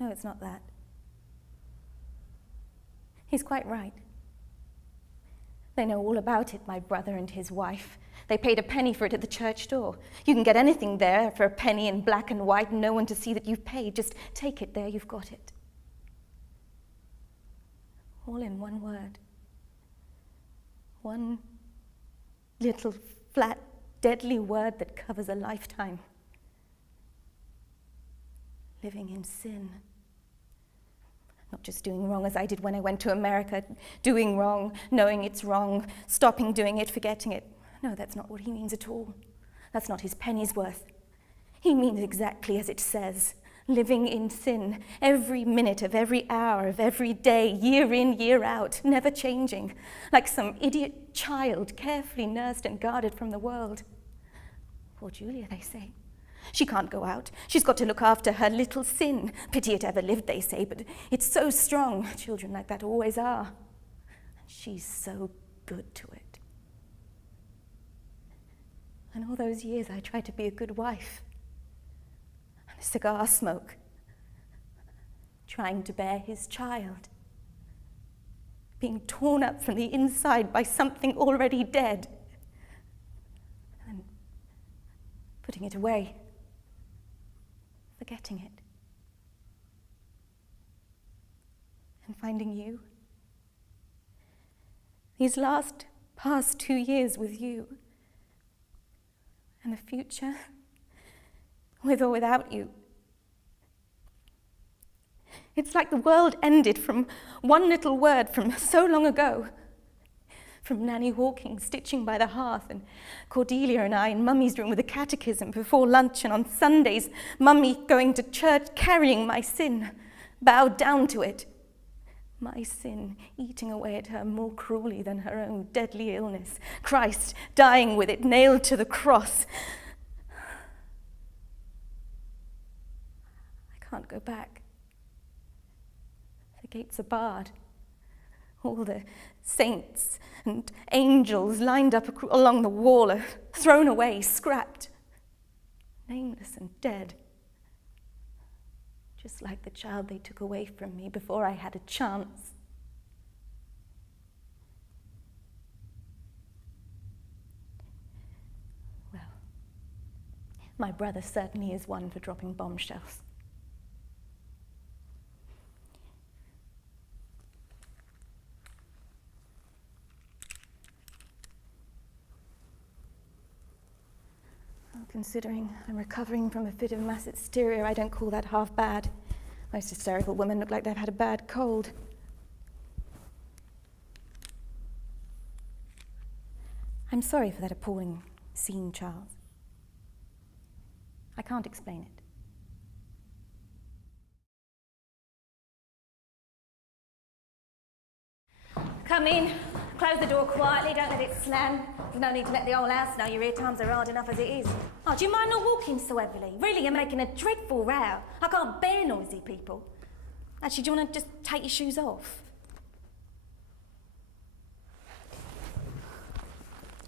No, it's not that. He's quite right. They know all about it, my brother and his wife. They paid a penny for it at the church door. You can get anything there for a penny in black and white, and no one to see that you've paid. Just take it, there you've got it. All in one word. One little, flat, deadly word that covers a lifetime. Living in sin. Not just doing wrong as I did when I went to America, doing wrong, knowing it's wrong, stopping doing it, forgetting it. No, that's not what he means at all. That's not his penny's worth. He means exactly as it says, living in sin, every minute of every hour of every day, year in, year out, never changing, like some idiot child carefully nursed and guarded from the world. Poor Julia, they say. She can't go out. She's got to look after her little sin. Pity it ever lived, they say, but it's so strong. Children like that always are. And she's so good to it. And all those years I tried to be a good wife. And the cigar smoke. Trying to bear his child. Being torn up from the inside by something already dead. And putting it away. Forgetting it. And finding you. These past 2 years with you. And the future, with or without you. It's like the world ended from one little word from so long ago. From Nanny Hawking stitching by the hearth, and Cordelia and I in Mummy's room with a catechism before lunch, and on Sundays, Mummy going to church carrying my sin, bowed down to it. My sin eating away at her more cruelly than her own deadly illness. Christ dying with it, nailed to the cross. I can't go back. The gates are barred. All the saints and angels lined up along the wall are thrown away, scrapped, nameless and dead. Just like the child they took away from me before I had a chance. Well, my brother certainly is one for dropping bombshells. Considering I'm recovering from a fit of mass hysteria, I don't call that half bad. Most hysterical women look like they've had a bad cold. I'm sorry for that appalling scene, Charles. I can't explain it. Come in, close the door quietly, don't let it slam. There's no need to let the whole house know your ear times are hard enough as it is. Oh, do you mind not walking so heavily? Really, you're making a dreadful row. I can't bear noisy people. Actually, do you want to just take your shoes off?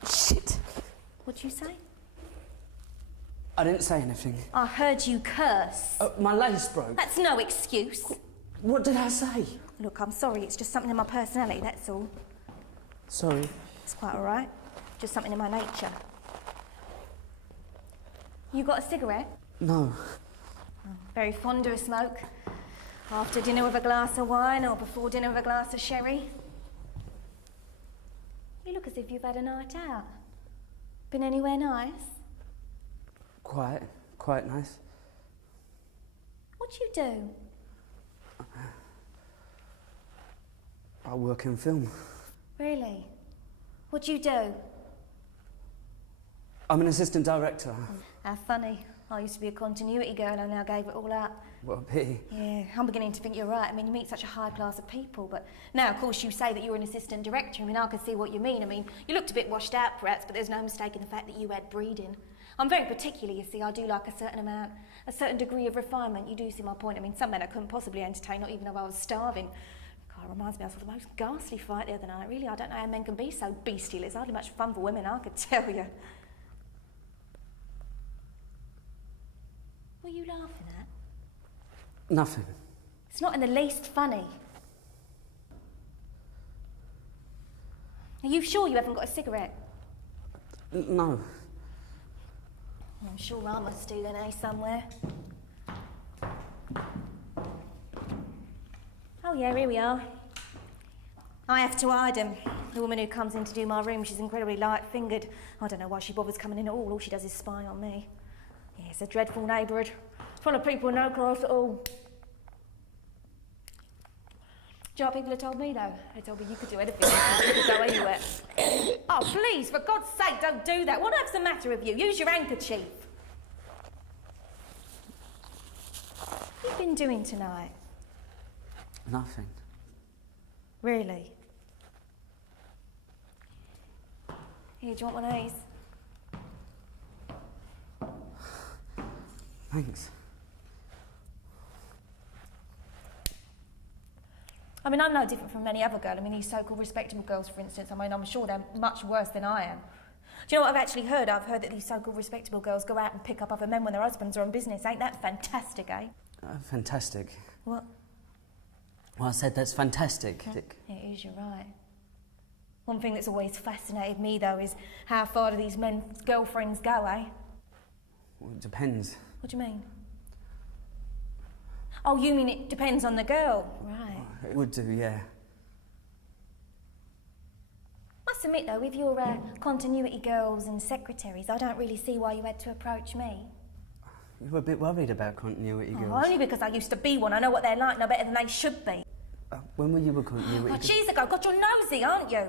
Shit. What'd you say? I didn't say anything. I heard you curse. My lace broke. That's no excuse. What did I say? Look, I'm sorry, it's just something in my personality, that's all. Sorry. It's quite all right. Just something in my nature. You got a cigarette? No. Oh, very fond of a smoke. After dinner with a glass of wine or before dinner with a glass of sherry? You look as if you've had a night out. Been anywhere nice? Quite nice. What do you do? I work in film. Really? What do you do? I'm an assistant director. How funny. I used to be a continuity girl and now gave it all up. What a pity. Yeah, I'm beginning to think you're right. I mean, you meet such a high class of people, but now, of course, you say that you're an assistant director. I mean, I can see what you mean. I mean, you looked a bit washed out, perhaps, but there's no mistake in the fact that you had breeding. I'm very particular, you see. I do like a certain degree of refinement. You do see my point. I mean, some men I couldn't possibly entertain, not even if I was starving. God, it reminds me, I saw the most ghastly fight the other night. Really, I don't know how men can be so bestial. It's hardly much fun for women, I could tell you. What are you laughing at? Nothing. It's not in the least funny. Are you sure you haven't got a cigarette? No. I'm sure I must do then, somewhere. Oh yeah, here we are. I have to hide him. The woman who comes in to do my room, she's incredibly light-fingered. I don't know why she bothers coming in at all. All she does is spy on me. Yeah, it's a dreadful neighbourhood. Full of people with no class at all. Do you know what people have told me, though? They told me you could do anything. You could go anywhere. Oh, please, for God's sake, don't do that. What the matter with you? Use your handkerchief. What have you been doing tonight? Nothing. Really? Here, do you want one of these? Thanks. I mean, I'm no different from many other girls. I mean, these so-called respectable girls, for instance, I mean, I'm sure they're much worse than I am. Do you know what I've actually heard? I've heard that these so-called respectable girls go out and pick up other men when their husbands are on business. Ain't that fantastic, eh? Fantastic. What? Well, I said that's fantastic. It is, you're right. One thing that's always fascinated me, though, is how far do these men's girlfriends go, eh? Well, it depends. What do you mean? Oh, you mean it depends on the girl? Right. It would do, yeah. Must admit, though, with your continuity girls and secretaries, I don't really see why you had to approach me. You were a bit worried about continuity girls. Oh, only because I used to be one. I know what they're like no better than they should be. When were you a continuity Oh, jeez, ago. God, you're nosy, aren't you?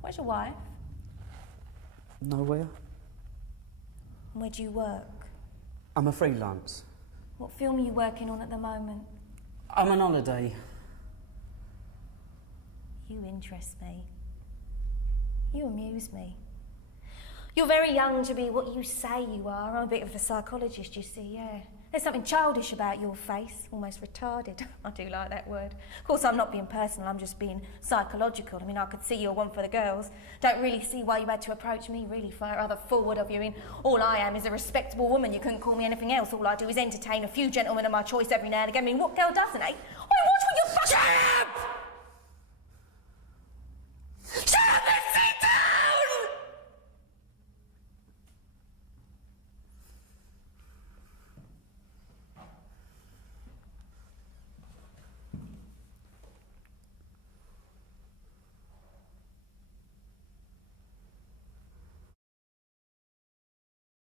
Where's your wife? Nowhere. Where do you work? I'm a freelance. What film are you working on at the moment? I'm on holiday. You interest me. You amuse me. You're very young to be what you say you are. I'm a bit of a psychologist, you see, yeah. There's something childish about your face, almost retarded. I do like that word. Of course, I'm not being personal, I'm just being psychological. I mean, I could see you're one for the girls. Don't really see why you had to approach me, really, rather forward of you. All I am is a respectable woman. You couldn't call me anything else. All I do is entertain a few gentlemen of my choice every now and again. I mean, what girl doesn't, eh? I watch what you're... Shut up!